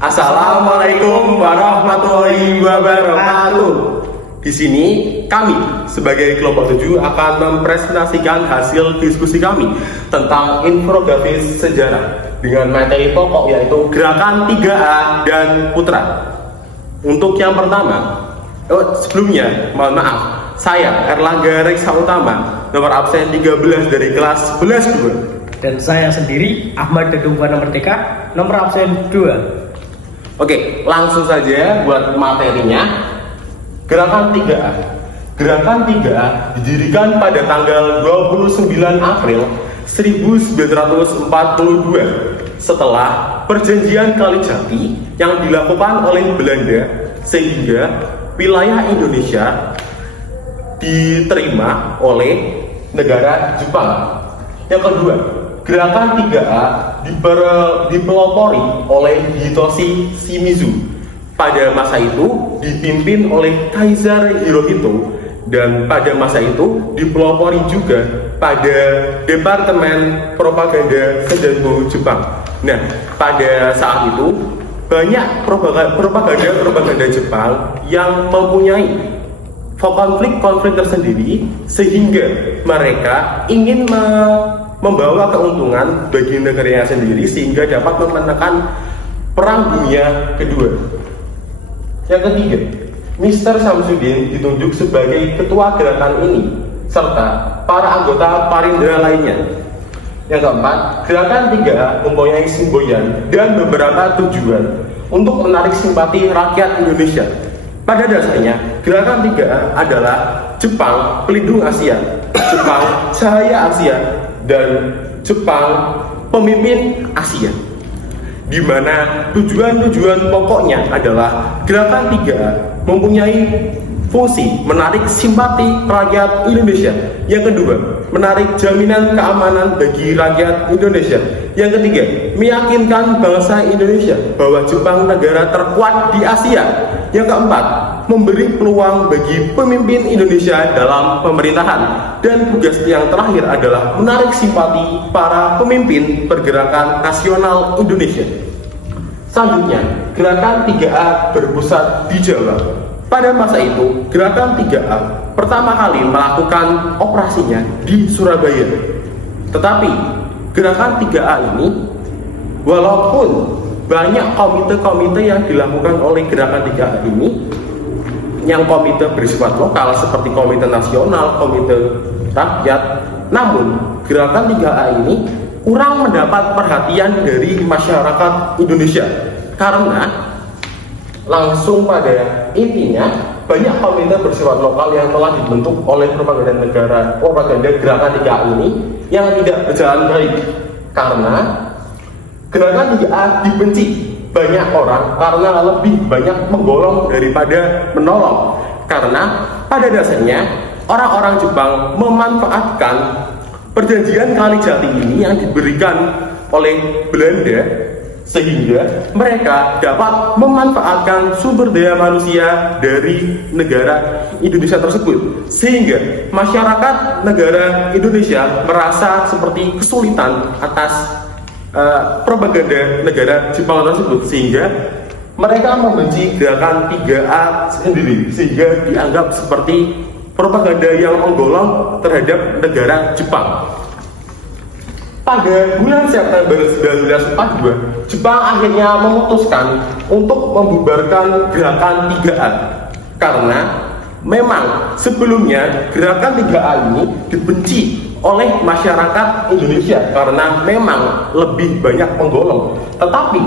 Assalamualaikum warahmatullahi wabarakatuh. Di sini kami sebagai kelompok 7 akan mempresentasikan hasil diskusi kami tentang infografis sejarah dengan materi pokok yaitu gerakan 3A dan Putra. Untuk yang pertama, sebelumnya mohon maaf, saya Erlangga Reksa Utama, nomor absen 13 dari kelas 11-2. Dan saya sendiri Ahmad Dedung Buana Merdeka, nomor absen 2. Oke, langsung saja buat materinya. Gerakan 3A. Gerakan 3A didirikan pada tanggal 29 April 1942 setelah perjanjian Kalijati yang dilakukan oleh Belanda, sehingga wilayah Indonesia diterima oleh negara Jepang. Yang kedua, gerakan 3A dipelopori oleh Hitoshi Shimizu. Pada masa itu dipimpin oleh Kaisar Hirohito, dan pada masa itu dipelopori juga pada Departemen Propaganda Kejagung Jepang. Nah, pada saat itu banyak propaganda Jepang yang mempunyai konflik tersendiri, sehingga mereka ingin membawa keuntungan bagi negaranya sendiri sehingga dapat memenangkan Perang Dunia Kedua. Yang ketiga, Mr. Samsudin ditunjuk sebagai ketua gerakan ini serta para anggota Parindra lainnya. Yang keempat, gerakan 3A mempunyai semboyan dan beberapa tujuan untuk menarik simpati rakyat Indonesia. Pada dasarnya, gerakan 3A adalah Jepang pelindung Asia, Jepang cahaya Asia, dan Jepang pemimpin Asia, di mana tujuan-tujuan pokoknya adalah gerakan 3A mempunyai fungsi menarik simpati rakyat Indonesia. Yang kedua, menarik jaminan keamanan bagi rakyat Indonesia. Yang ketiga, meyakinkan bangsa Indonesia bahwa Jepang negara terkuat di Asia. Yang keempat, memberi peluang bagi pemimpin Indonesia dalam pemerintahan. Dan tugas yang terakhir adalah menarik simpati para pemimpin pergerakan nasional Indonesia. Selanjutnya, gerakan 3A berpusat di Jawa. Pada masa itu, gerakan 3A pertama kali melakukan operasinya di Surabaya. Tetapi, gerakan 3A ini, walaupun banyak komite-komite yang dilakukan oleh gerakan 3A ini, yang komite bersifat lokal seperti komite nasional, komite rakyat, namun gerakan 3A ini kurang mendapat perhatian dari masyarakat Indonesia, karena langsung pada intinya banyak komite bersifat lokal yang telah dibentuk oleh propaganda gerakan 3A ini yang tidak berjalan baik, karena gerakan 3A dibenci banyak orang karena lebih banyak menggolong daripada menolong. Karena pada dasarnya orang-orang Jepang memanfaatkan perjanjian Kalijati ini yang diberikan oleh Belanda, sehingga mereka dapat memanfaatkan sumber daya manusia dari negara Indonesia tersebut, sehingga masyarakat negara Indonesia merasa seperti kesulitan atas propaganda negara Jepang tersebut, sehingga mereka membenci gerakan 3A sendiri, sehingga dianggap seperti propaganda yang menggolong terhadap negara Jepang. Pada bulan September 1942, Jepang akhirnya memutuskan untuk membubarkan gerakan 3A, karena memang sebelumnya gerakan 3A ini dibenci oleh masyarakat Indonesia karena memang lebih banyak menggolong. Tetapi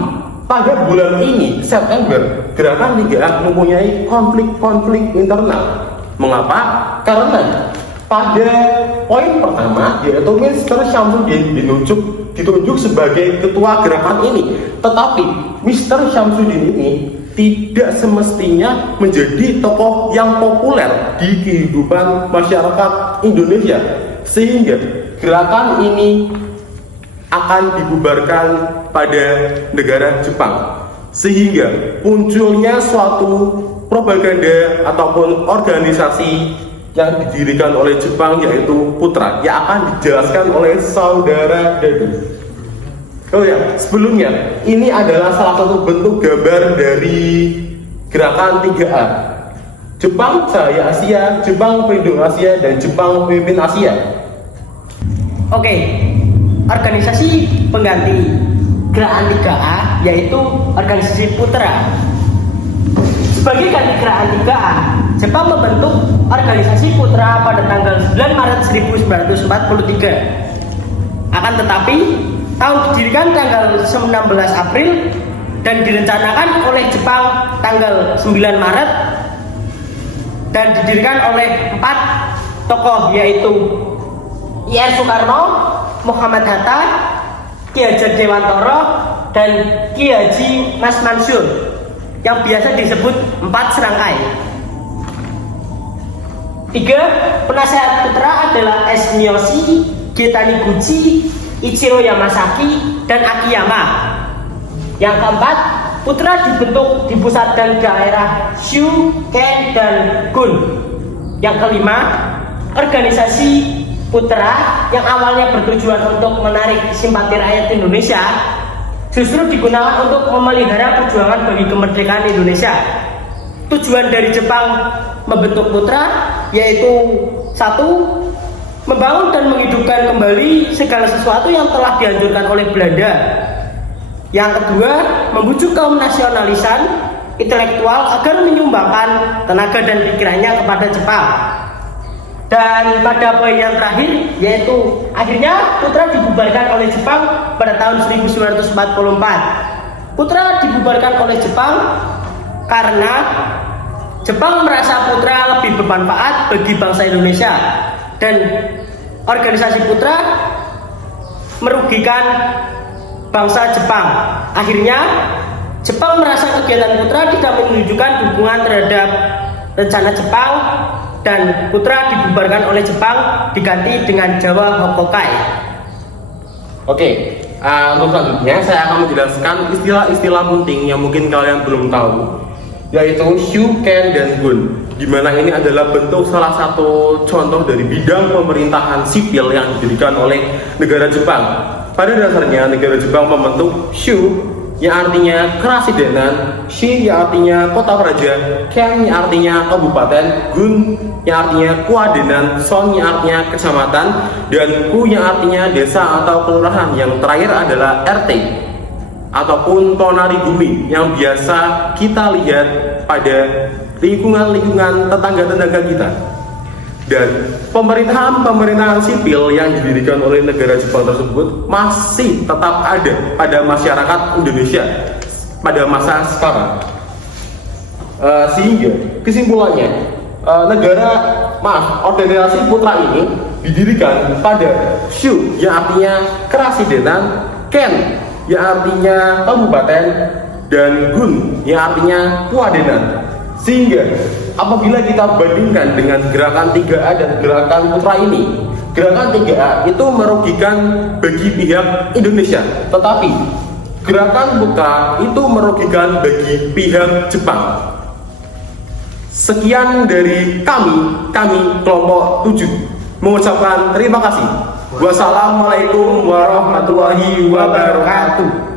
pada bulan ini, September, gerakan 3A mempunyai konflik internal. Mengapa? Karena pada poin pertama, yaitu Mr. Syamsuddin ditunjuk sebagai ketua gerakan ini. Tetapi Mr. Syamsuddin ini tidak semestinya menjadi tokoh yang populer di kehidupan masyarakat Indonesia, sehingga gerakan ini akan dibubarkan pada negara Jepang, sehingga munculnya suatu propaganda ataupun organisasi yang didirikan oleh Jepang, yaitu Putra, yang akan dijelaskan oleh saudara Dedung. Oh ya, sebelumnya ini adalah salah satu bentuk gambar dari gerakan 3A. Jepang Jaya Asia, Jepang Pelindung Asia, dan Jepang Pemimpin Asia. Oke, organisasi pengganti gerakan 3A yaitu organisasi Putra. Sebagai ganti gerakan 3A, Jepang membentuk organisasi Putra pada tanggal 9 Maret 1943. Akan tetapi, tahun didirikan tanggal 19 April dan direncanakan oleh Jepang tanggal 9 Maret dan didirikan oleh 4 tokoh yaitu I.R. Soekarno, Muhammad Hatta, Ki Hajar Dewantoro, dan Ki Haji Mas Mansur yang biasa disebut 4 serangkai. 3 penasehat Putra adalah S. Miyoshi, G. Taniguchi, Ichiro Yamasaki, dan Akiyama. Yang keempat, Putra dibentuk di pusat dan daerah Shu, Ken, dan Gun. Yang kelima, organisasi Putra yang awalnya bertujuan untuk menarik simpati rakyat Indonesia justru digunakan untuk memelihara perjuangan bagi kemerdekaan Indonesia. Tujuan dari Jepang membentuk Putra yaitu 1. Membangun dan menghidupkan kembali segala sesuatu yang telah dihancurkan oleh Belanda. Yang kedua, membujuk kaum nasionalisan intelektual agar menyumbangkan tenaga dan pikirannya kepada Jepang. Dan pada poin yang terakhir yaitu akhirnya Putra dibubarkan oleh Jepang pada tahun 1944. Putra dibubarkan oleh Jepang karena Jepang merasa Putra lebih bermanfaat bagi bangsa Indonesia dan organisasi Putra merugikan bangsa Jepang. Akhirnya Jepang merasa kegiatan Putra tidak menunjukkan dukungan terhadap rencana Jepang dan Putra dibubarkan oleh Jepang diganti dengan Jawa Hokokai. Oke, untuk selanjutnya saya akan menjelaskan istilah-istilah penting yang mungkin kalian belum tahu, yaitu Shu, Ken, dan Gun, di mana ini adalah bentuk salah satu contoh dari bidang pemerintahan sipil yang didirikan oleh negara Jepang. Pada dasarnya negara Jepang membentuk Shu yang artinya kerasidenan, Shi yang artinya kota raja, Ken yang artinya kabupaten, Gun yang artinya kuadenan, Son yang artinya kecamatan, dan Ku yang artinya desa atau kelurahan. Yang terakhir adalah RT ataupun tonari bumi yang biasa kita lihat pada lingkungan-lingkungan tetangga-tetangga kita. Dan pemerintahan sipil yang didirikan oleh negara Jepang tersebut masih tetap ada pada masyarakat Indonesia pada masa sekarang. Sehingga kesimpulannya, organisasi Putra ini didirikan pada Shu yang artinya kerasidenan, Ken yang artinya kabupaten, dan Gun yang artinya kuadenan. Sehingga apabila kita bandingkan dengan gerakan 3A dan gerakan Putra ini, gerakan 3A itu merugikan bagi pihak Indonesia, tetapi gerakan Putra itu merugikan bagi pihak Jepang. Sekian dari kami kelompok 7 mengucapkan terima kasih. Wassalamualaikum warahmatullahi wabarakatuh.